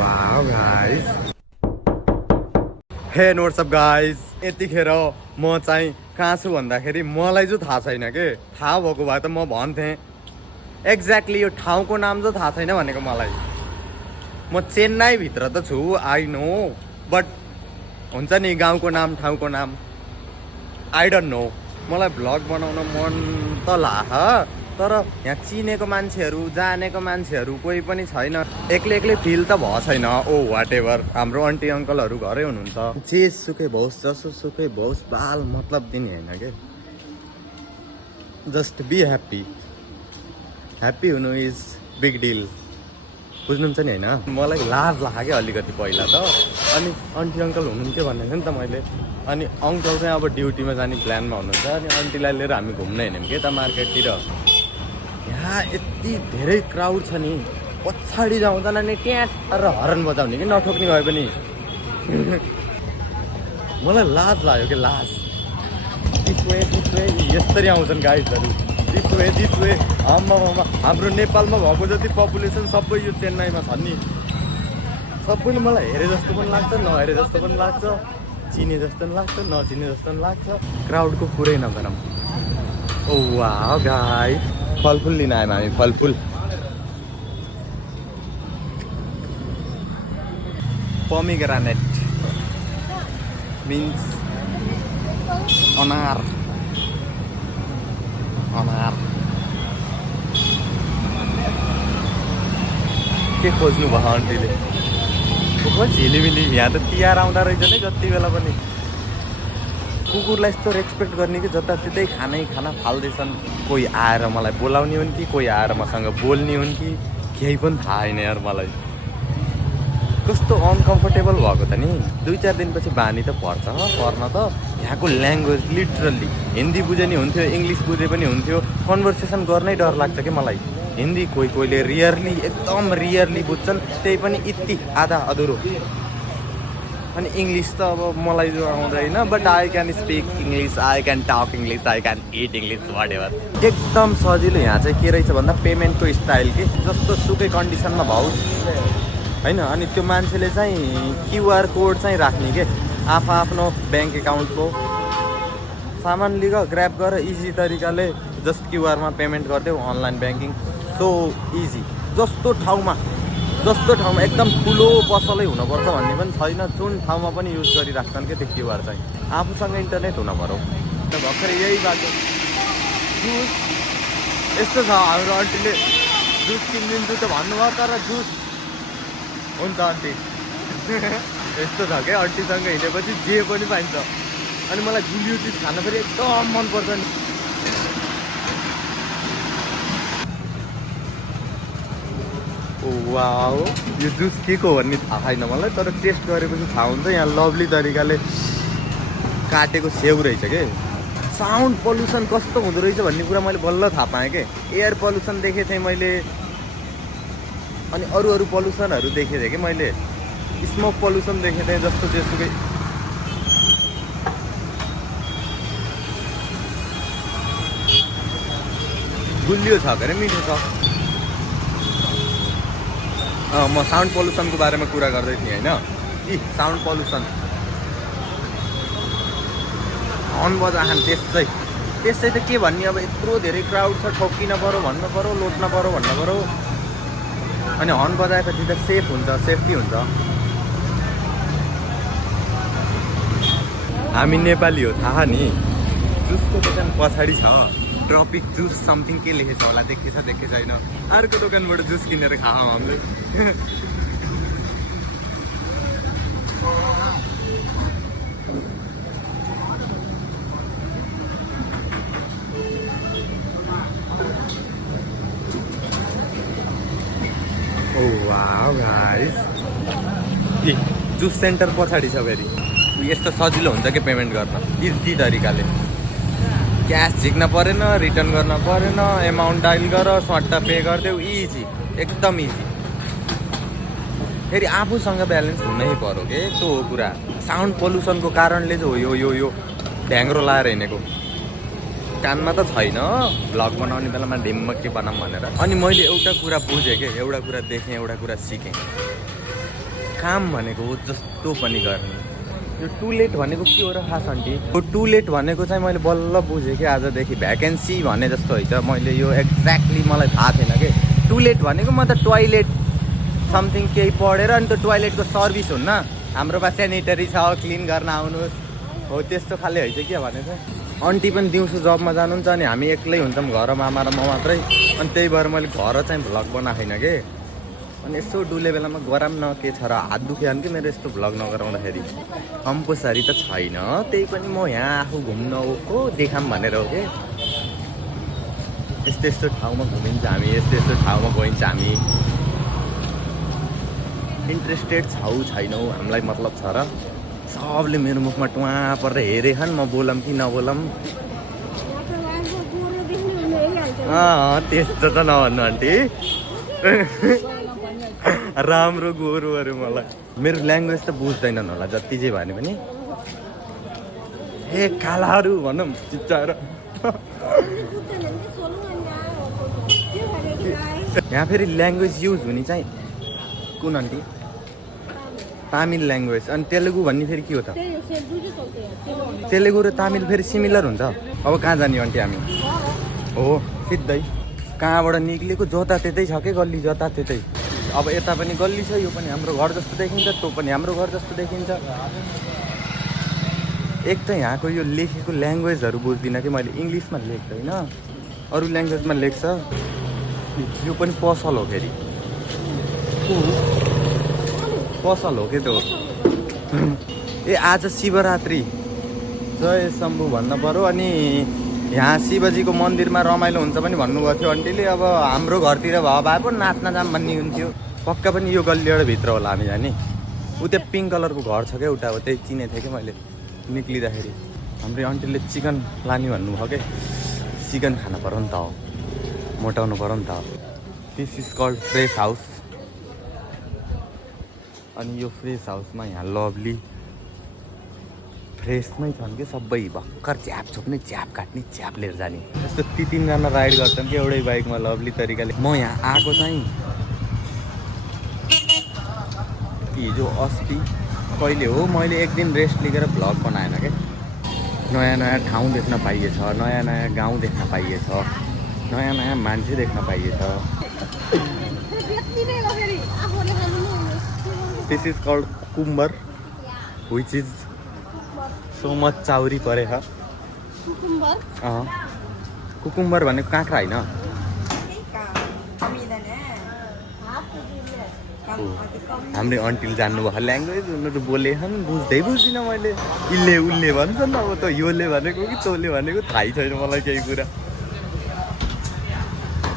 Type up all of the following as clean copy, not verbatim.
Wow guys, हे WhatsApp guys, यतिखेर म चाहिँ कहाँ छु भन्दाखेरि मलाई चाहिँ थाहा छैन के। थाहा भएको भए त म भन्थेँ। एक्ज्याक्टली यो ठाउँको नाम चाहिँ थाहा छैन भनेको मलाई। म चेन्नई भित्र त छु, आई नो, बट हुन्छ नि गाउँको नाम ठाउँको नाम आई डोन्ट नो। मलाई भ्लग बनाउन मन त लाह, तर यहाँ चिनेको मान्छेहरू जानेको मान्छेहरू कोही पनि छैन। एक्लै फिल त भएको छैन। ओ वाट एभर, हाम्रो आन्टी अङ्कलहरू घरै हुनुहुन्छ। जे सुकै होस् जसो सुकै होस्, बाल मतलब दिने होइन के। Just be happy. ह्याप्पी हुनु इज बिग डिल, बुझ्नुहुन्छ नि होइन। मलाई लाज लाग्यो अलिकति पहिला त। अनि आन्टी अङ्कल हुनुहुन्थ्यो भनेको थिएँ नि त मैले। अनि अङ्कल चाहिँ अब ड्युटीमा जाने प्लानमा हुनुहुन्छ। अनि आन्टीलाई लिएर हामी घुम्न हिँड्यौँ कि त मार्केटतिर। यहाँ यति धेरै क्राउड छ नि, पछाडि जाउँदैन नि ट्याट र हर्न बजाउने कि नठोक्ने भए पनि। मलाई लाज लाग्यो कि लाज। दिस वे यस्तरी आउँछन् गाइजहरू। दिस वे आम्मा हाम्रो नेपालमा भएको जति पपुलेसन सबै यो चेन्नईमा छ नि। सबैले मलाई हेरे जस्तो पनि लाग्छ, नहेरे जस्तो पनि लाग्छ, चिने जस्तो पनि लाग्छ, नचिने जस्तो पनि लाग्छ। क्राउडको कुरै नगरौँ। ओ वाओ गाइस, फलफुल लिन आयौँ हामी, फलफुल। पोमिग्रेनेट मिन्स अनार। के खोज्नु भयो आन्टीले? झिलिमिली। यहाँ त तिहार आउँदा रहेछ नि जति बेला पनि। कुकुरलाई यस्तो रेस्पेक्ट गर्ने कि जताततै खाना फाल्दैछन्। कोही आएर मलाई बोलाउने हुन् कि कोही आएर मसँग बोल्ने हुन् कि केही पनि थाहा छैन यार मलाई। कस्तो अनकम्फर्टेबल भएको त नि। 2-4 दिनपछि बानी त पर्न त। यहाँको ल्याङ्ग्वेज लिटरल्ली हिन्दी बुझे नि हुन्थ्यो, इङ्ग्लिस बुझे पनि हुन्थ्यो, कन्भर्सेसन गर्नै डर लाग्छ कि मलाई। हिन्दी कोहीले एकदम रियरली बुझ्छन्, त्यही पनि यति आधा अधुरो। अनि इङ्ग्लिस त अब मलाई जो आउँदैन, but I can speak English, I can talk English, I can eat English, whatever. एकदम सजिलो यहाँ चाहिँ के रहेछ भन्दा पेमेन्टको स्टाइल के जस्तो सुकै कन्डिसनमा भाउस होइन। अनि त्यो मान्छेले चाहिँ क्युआर कोड चाहिँ राख्ने के आफ्नो ब्याङ्क एकाउन्टको। सामान लिग ग्र्याब गर, इजी तरिकाले जस्ट क्युआरमा पेमेन्ट गरिदेऊ, अनलाइन ब्याङ्किङ, सो इजी। जस्तो ठाउँमा एकदम ठुलो पसलै हुनुपर्छ भन्ने पनि छैन। जुन ठाउँमा पनि युज गरिराख्छन् क्या त्यो क्युआर चाहिँ। आफूसँग इन्टरनेट हुन पर्यो। भर्खर यही बाटो जुस यस्तो छ। हाम्रो आन्टीले जुस किनिदिन्छु त भन्नुभयो, तर जुस हुन्छ आन्टी। यस्तो छ क्या, आन्टीसँग हिँडेपछि जे पनि पाइन्छ। अनि मलाई गुलियो चिज खान फेरि एकदम मनपर्छ नि। ओ वाओ, यो जुस के को भन्ने थाहा छैन मलाई, तर टेस्ट गरेपछि थाहा हुन्छ। यहाँ लभली तरिकाले काटेको सेउ रहेछ के। साउन्ड पल्युसन कस्तो हुँदो रहेछ भन्ने कुरा मैले बल्ल थाहा पाएँ के। एयर पल्युसन देखेको थिएँ मैले, अनि अरू पल्युसनहरू देखेको थिएँ कि मैले। स्मोक पल्युसन देखेको थिएँ जस्तो जेसुकै। गुलियो छ के अरे, मिठो छ। म साउन्ड पल्युसनको बारेमा कुरा गर्दै थिएँ होइन। साउन्ड पल्युसन हर्न बजाखान त्यस्तै त के भन्ने। अब यत्रो धेरै क्राउड छ, ठोक्किन पऱ्यो भन्नु पऱ्यो, लोट्न पऱ्यो भन्नु पऱ्यो। अनि हर्न बजाएपछि त सेफ हुन्छ, सेफ्टी हुन्छ। हामी नेपाली हो थाहा नि। जुसको दोकान पछाडि छ, ट्रपिक जुस समथिङ के लेखेछ होला, देखेछ छैन। अर्को दोकानबाट जुस किनेर खाऊ हामीले। Oh wow guys, juice centre पछाडि छ फेरि। यस्तो सजिलो हुन्छ कि पेमेन्ट गर्न इजी तरिकाले। क्यास झिक्न परेन, रिटर्न गर्न परेन, एमाउन्ट डायल गर, सट्टा पे गरिदेऊ, इजी, एकदम इजी। फेरि आफूसँग ब्यालेन्स हुनै पर्यो के, त्यो हो कुरा। साउन्ड पल्युसनको कारणले चाहिँ हो यो ढ्याङ्ग्रो लाएर हिँडेको। कानमा त छैन भ्लग बनाउने बेलामा ढिम्म के बनाऊँ भनेर। अनि मैले एउटा कुरा बुझेँ कि, एउटा कुरा देखेँ, एउटा कुरा सिकेँ। काम भनेको हो जस्तो पनि गर्ने। यो टु लेट भनेको के हो र खास आन्टी? यो टु लेट भनेको चाहिँ मैले बल्ल बुझेँ कि आजदेखि भ्याकेन्सी भने जस्तो है त। मैले यो एक्ज्याक्टली मलाई थाहा थिएन कि टु लेट भनेको म त टोइलेट समथिङ केही पढेर अनि त्यो टोइलेटको सर्भिस हुन्न, हाम्रोमा सेनिटरी छ क्लिन गर्न आउनुहोस् हो त्यस्तो खाले है क्या भने चाहिँ। आन्टी पनि दिउँसो जबमा जानुहुन्छ अनि हामी एक्लै हुन्छौँ घरमा, आमा र म मात्रै। अनि त्यही भएर मैले घर चाहिँ भ्लग बनाएको छैन कि। अनि यसो डुले बेलामा गरम न के छ र हात दुख्यो भने कि मेरो यस्तो भ्लग नगराउँदाखेरि। कम्पोसरी त छैन, त्यही पनि म यहाँ आफू घुम्न को देखाम भनेर हो कि। यस्तो यस्तो ठाउँमा घुमिन्छ हामी, यस्तो यस्तो ठाउँमा गइन्छ हामी। इन्ट्रेस्टेड छौ छैनौ हामीलाई मतलब छ र। सबले मेरो मुखमा टुवा परेर हेरेछन्, म बोलम कि नबोलम। त्यस्तो त नभन्नु आन्टी। राम्रो गोरु अरे मलाई। मेरो ल्याङ्ग्वेज त बुझ्दैनन् होला जति जे भने पनि। ए कालाहरू भनौँ चिच्चाएर। यहाँ फेरि ल्याङ्ग्वेज युज हुने चाहिँ कुन आन्टी? तामिल ल्याङ्ग्वेज। अनि तेलुगु भन्ने फेरि के हो त? तेलुगु र तामिल फेरि सिमिलर हुन्छ। अब कहाँ जाने आन्टी हामी? हो सिधै कहाँबाट निक्लेको जता त्यतै छ के गल्ली, जता त्यतै। अब यता पनि गल्ली छ, यो पनि हाम्रो घर जस्तो देखिन्छ, त्यो पनि हाम्रो घर जस्तो देखिन्छ। एक त यहाँको यो लेखेको ल्याङ्ग्वेजहरू बुझ्दिनँ कि मैले। इङ्ग्लिसमा लेख्दैन, अरू ल्याङ्ग्वेजमा लेख्छ। यो पनि पसल हो फेरि, पसल हो के त्यो। ए आज शिवरात्रि, जय शम्भु भन्न पर्यो। अनि यहाँ शिवजीको मन्दिरमा रमाइलो हुन्छ पनि भन्नुभएको थियो आन्टीले। अब हाम्रो घरतिर भए भए पो नाच्न जाम भन्ने हुन्थ्यो। पक्का पनि यो गल्लीबाट भित्र होला हामी जाने। ऊ त्यो पिङ्क कलरको घर छ क्या उता, हो त्यही चिनेको थिएँ कि मैले निक्लिँदाखेरि। हाम्रो आन्टीले चिकन लाने भन्नुभयो कि। चिकन खानु पऱ्यो नि त, हो मोटाउनु पऱ्यो नि त। This is called fresh house. अनि यो फ्रेस हाउसमा यहाँ लभली फ्रेसमै छन् कि सबै। भर्खर च्याप छोप्ने, च्याप काट्ने, च्याप लिएर जाने। यस्तो 3-3 जना राइड गर्छन् कि एउटै बाइकमा लभली तरिकाले। म यहाँ आएको चाहिँ हिजो अस्ति कहिले हो, मैले एक दिन रेस्ट लिएर भ्लग बनाएन क्या। नयाँ नयाँ ठाउँ देख्न पाइएछ, नयाँ नयाँ गाउँ देख्न पाइएछ, नयाँ नयाँ मान्छे देख्न पाइएछ। This is called cucumber which is so much चाउरी परे ह। कुकुम्बर भनेको काँक्रा होइन? हाम्रो आन्टीले जान्नुभयो ल्याङ्ग्वेज, उनीहरू बोले हन् बुझ्दै बुझ्दिनँ मैले। इल्ले उल्ले भन्छन्, अब त योले भनेको कि तँले भनेको थाहै छैन मलाई केही कुरा।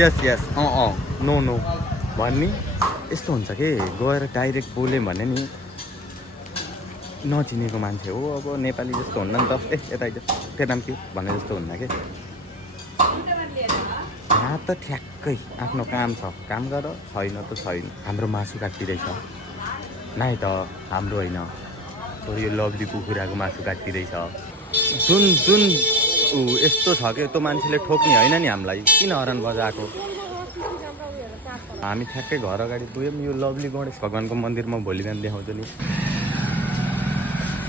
यस यस नो नो भन्ने यस्तो हुन्छ कि। गएर डाइरेक्ट बोल्यो भने नि नचिनेको मान्छे हो, अब नेपाली जस्तो हुन्न नि त। ए यता त्यो नाम के भने जस्तो हुन्न कि। यहाँ त ठ्याक्कै आफ्नो काम छ, काम गर, छैन त छैन। हाम्रो मासु काटिँदैछ नाइ त, हाम्रो होइन यो लभली कुखुराको मासु काटिँदैछ। जुन जुन यस्तो छ कि त्यो मान्छेले ठोक्ने होइन नि हामीलाई। किन हरान बजाएको? हामी ठ्याक्कै घर अगाडि पुग्यौँ। यो लभली गणेश भगवान्को मन्दिर म भोलि बिहान देखाउँछु नि।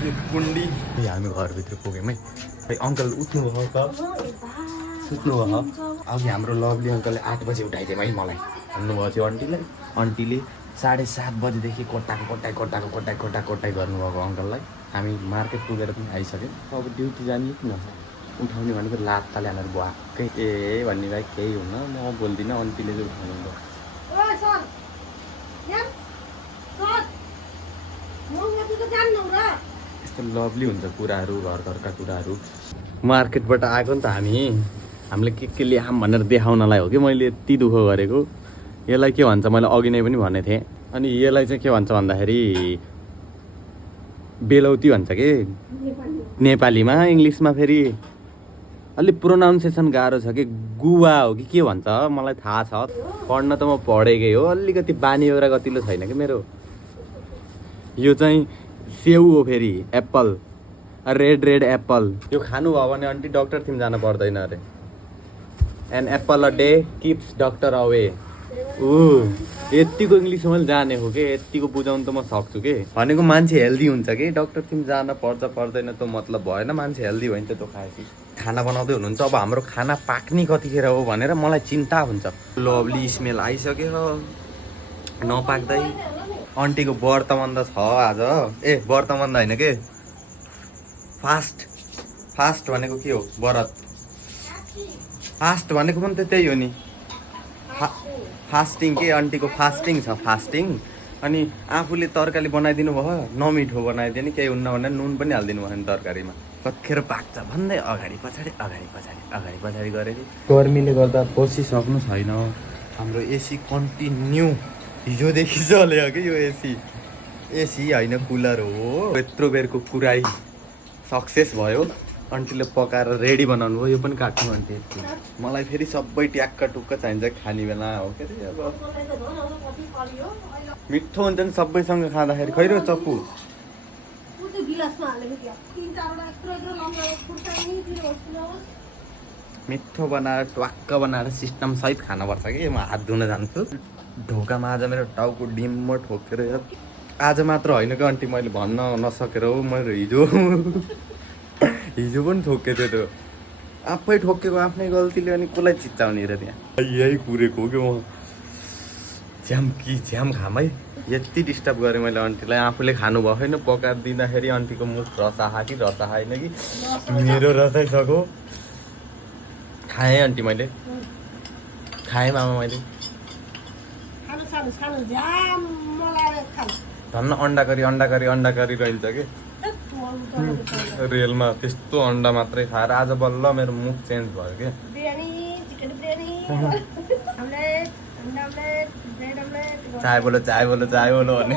यो कुण्डी हामी घरभित्र पुग्यौँ है। अङ्कल उठ्नु भयो त, सुत्नु भयो। अघि हाम्रो लभली अङ्कलले 8 बजे उठाइदिउँ है मलाई भन्नुभएको थियो आन्टीलाई। आन्टीले 7:30 बजेदेखि कोट्टाई गर्नुभएको अङ्कललाई। हामी मार्केट पुगेर पनि आइसक्यौँ। अब ड्युटी जाने किन उठाउने भनेको लात्ताले हालेर भ्वाक्कै ए भन्ने भाइ केही हुन्न। म बोल्दिनँ, आन्टीले चाहिँ उठाउनु भयो। यस्तो लभली हुन्छ कुराहरू, घर घरका कुराहरू। मार्केटबाट आएको नि त हामीले के ल्याऊँ भनेर देखाउनलाई हो कि मैले यति दुःख गरेको। यसलाई के भन्छ मैले अघि नै पनि भनेको थिएँ। अनि यसलाई चाहिँ के भन्छ भन्दाखेरि बेलौती भन्छ कि नेपालीमा। इङ्ग्लिसमा फेरि अलिक प्रोनाउन्सिएसन गाह्रो छ कि गुवा हो कि के भन्छ मलाई थाहा छ। पढ्न त म पढेकै हो, अलिकति बानी एउटा गतिलो छैन कि मेरो। यो चाहिँ सेउ हो फेरि, एप्पल, रेड एप्पल। यो खानुभयो भने आन्टी डक्टर थिम जानु पर्दैन अरे। An apple a day keeps doctor away. यतिको इङ्ग्लिस मैले जाने हो कि यतिको बुझाउनु त म सक्छु कि भनेको मान्छे हेल्दी हुन्छ कि डक्टर तिमी जान पर्छ पर्दैन त मतलब भएन मान्छे हेल्दी भयो नि त त्यो खाएपछि खाना बनाउँदै हुनुहुन्छ अब हाम्रो खाना पाक्ने कतिखेर हो भनेर मलाई चिन्ता हुन्छ लभली स्मेल आइसक्यो नपाक्दै आन्टीको व्रतबन्ध छ आज ए व्रतबन्ध होइन के फास्ट भनेको के हो व्रत फास्ट भनेको पनि त त्यही हो नि फास्टिङ के आन्टीको फास्टिङ छ फास्टिङ अनि आफूले तरकारी बनाइदिनु भयो नमिठो बनाइदियो नि केही हुन्न भनेर नुन पनि हालिदिनु भयो नि तरकारीमा कतिखेर पाक्छ भन्दै अगाडि पछाडि गरेर गर्मीले गर्दा बसिसक्नु छैन हाम्रो एसी कन्टिन्यू हिजोदेखि चल्यो कि यो एसी होइन कुलर हो यत्रो बेरको कुराई सक्सेस भयो आन्टीले पकाएर रेडी बनाउनु भयो यो पनि काट्नु आन्टी मलाई फेरि सबै ट्याक्क टुक्क चाहिन्छ खाने बेला हो के अरे अब मिठो हुन्छ नि सबैसँग खाँदाखेरि खै र चक्कु मिठो बनाएर ट्वाक्क बनाएर सिस्टम सहित खानुपर्छ कि म हात धुन जान्छु ढोकामा आज मेरो टाउको डिम्म ठोकेर आज मात्र होइन कि आन्टी मैले भन्न नसकेर हो मेरो हिजो पनि ठोकेको थियो त्यो आफै ठोकेको आफ्नै गल्तीले अनि कसलाई चिच्चाउने र त्यहाँ यही कुरेको हो कि म झ्याम खाम है यति डिस्टर्ब गरेँ मैले आन्टीलाई आफूले खानु भएको छैन पकाएर दिँदाखेरि आन्टीको मुख रसाहा कि रसा होइन कि मेरो रसाइसक्यो खाएँ आन्टी मैले खाएँ मामा मैले धन्न अन्डा करी रहन्छ कि रेलमा त्यस्तो अन्डा मात्रै खाएर आज बल्ल मेरो मुख चेन्ज भयो कि चाय बोलो भने